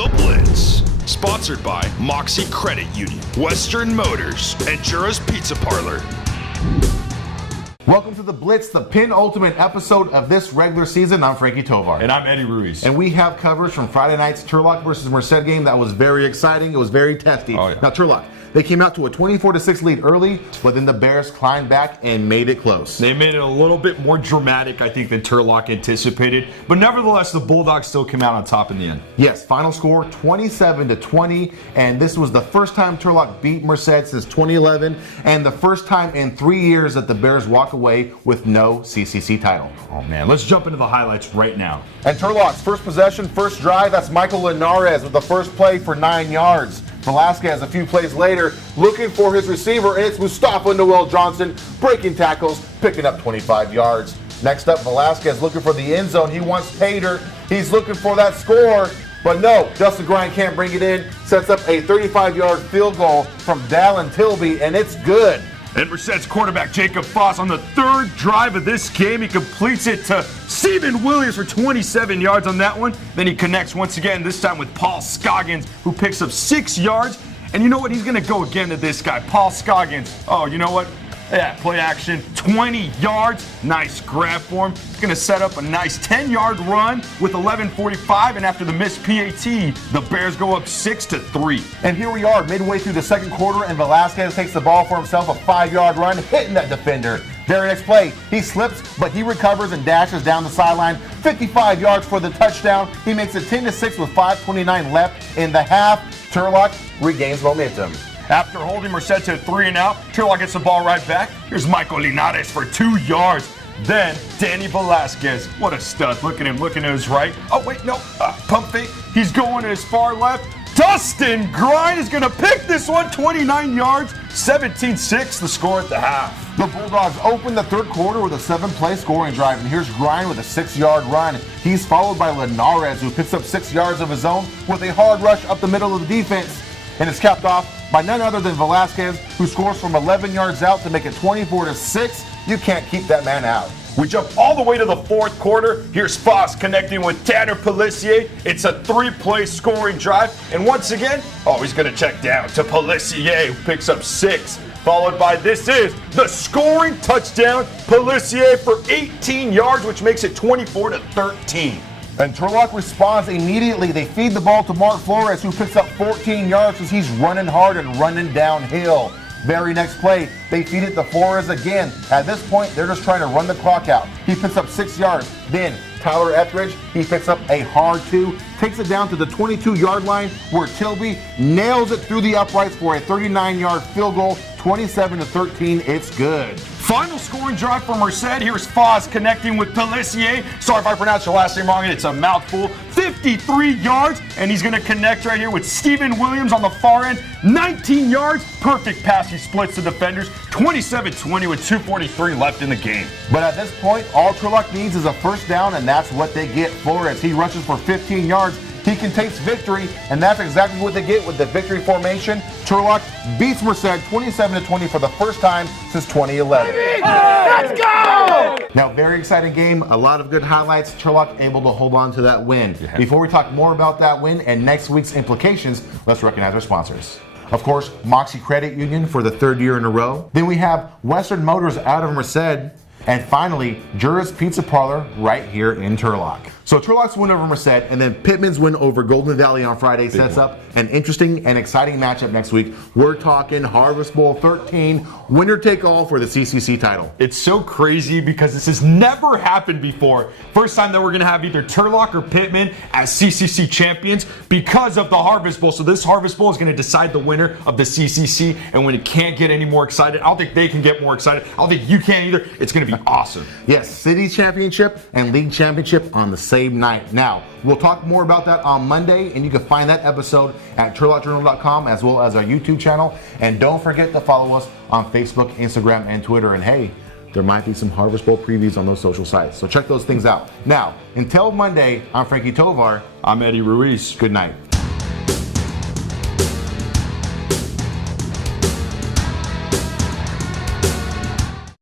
The Blitz, sponsored by Mocse Credit Union, Western Motors, and Jura's Pizza Parlor. Welcome to The Blitz, the penultimate episode of this regular season. I'm Frankie Tovar. And I'm Eddie Ruiz. And we have coverage from Friday night's Turlock versus Merced game that was very exciting. It was very testy. Oh, yeah. Now, Turlock, they came out to a 24-6 lead early, but then the Bears climbed back and made it close. They made it a little bit more dramatic, I think, than Turlock anticipated. But nevertheless, the Bulldogs still came out on top in the end. Yes, final score 27-20, and this was the first time Turlock beat Merced since 2011, and the first time in 3 years that the Bears walk away with no CCC title. Oh man, let's jump into the highlights right now. And Turlock's first possession, first drive, that's Michael Linares with the first play for 9 yards. Velasquez a few plays later looking for his receiver, and it's Mustafa Noel Johnson breaking tackles, picking up 25 yards. Next up, Velasquez looking for the end zone. He wants Pater. He's looking for that score, but no, Dustin Grind can't bring it in. Sets up a 35-yard field goal from Dallin Tilby, and it's good. And Merced's quarterback Jacob Foss on the third drive of this game, he completes it to Stephen Williams for 27 yards on that one. Then he connects once again, this time with Paul Scoggins, who picks up 6 yards. And you know what? He's going to go again to this guy, Paul Scoggins. Oh, you know what? Yeah, play action, 20 yards. Nice grab for him. He's going to set up a nice 10-yard run with 11:45, and after the missed PAT, the Bears go up 6-3. And here we are, midway through the second quarter, and Velasquez takes the ball for himself, a 5-yard run, hitting that defender. Very next play, he slips, but he recovers and dashes down the sideline. 55 yards for the touchdown. He makes it 10-6 with 5:29 left in the half. Turlock regains momentum. After holding Merced to 3 and out, Turlock gets the ball right back. Here's Michael Linares for 2 yards. Then Danny Velasquez, what a stud. Look at him, looking to his right. Oh, wait, no, pump fake. He's going to his far left. Dustin Grind is going to pick this one, 29 yards, 17-6, the score at the half. The Bulldogs open the third quarter with a 7-play scoring drive, and here's Grind with a 6-yard run. He's followed by Linares, who picks up 6 yards of his own with a hard rush up the middle of the defense. And it's capped off by none other than Velasquez, who scores from 11 yards out to make it 24-6. You can't keep that man out. We jump all the way to the fourth quarter. Here's Foss connecting with Tanner Pelissier. It's a 3-play scoring drive. And once again, he's going to check down to Pelissier, who picks up 6. Followed by this is the scoring touchdown. Pelissier for 18 yards, which makes it 24-13. And Turlock responds immediately. They feed the ball to Mark Flores, who picks up 14 yards as he's running hard and running downhill. Very next play, they feed it to Flores again. At this point, they're just trying to run the clock out. He picks up 6 yards. Then Tyler Etheridge, he picks up a hard 2, takes it down to the 22-yard line where Tilby nails it through the uprights for a 39-yard field goal. 27-13, it's good. Final scoring drive for Merced. Here's Foss connecting with Pelissier. Sorry if I pronounced your last name wrong, it's a mouthful. 53 yards, and he's going to connect right here with Stephen Williams on the far end. 19 yards, perfect pass. He splits the defenders. 27-20 with 2:43 left in the game. But at this point, all Turlock needs is a first down, and that's what they get. Flores, he rushes for 15 yards. He contains victory, and that's exactly what they get with the victory formation. Turlock beats Merced 27-20 for the first time since 2011. Let's go! Now, very exciting game, a lot of good highlights. Turlock able to hold on to that win. Yeah. Before we talk more about that win and next week's implications, let's recognize our sponsors. Of course, Mocse Credit Union for the 3rd year in a row. Then we have Western Motors out of Merced. And finally, Jura's Pizza Parlor right here in Turlock. So Turlock's win over Merced and then Pittman's win over Golden Valley on Friday sets up an interesting and exciting matchup next week. We're talking Harvest Bowl 13, winner take all for the CCC title. It's so crazy because this has never happened before. First time that we're going to have either Turlock or Pittman as CCC champions because of the Harvest Bowl. So this Harvest Bowl is going to decide the winner of the CCC, and when it can't get any more excited, I don't think they can get more excited. I don't think you can either. It's going to be awesome. Yes, City Championship and League Championship on the same night. Now, we'll talk more about that on Monday, and you can find that episode at turlockjournal.com as well as our YouTube channel. And don't forget to follow us on Facebook, Instagram, and Twitter. And hey, there might be some Harvest Bowl previews on those social sites, so check those things out. Now, until Monday, I'm Frankie Tovar. I'm Eddie Ruiz. Good night.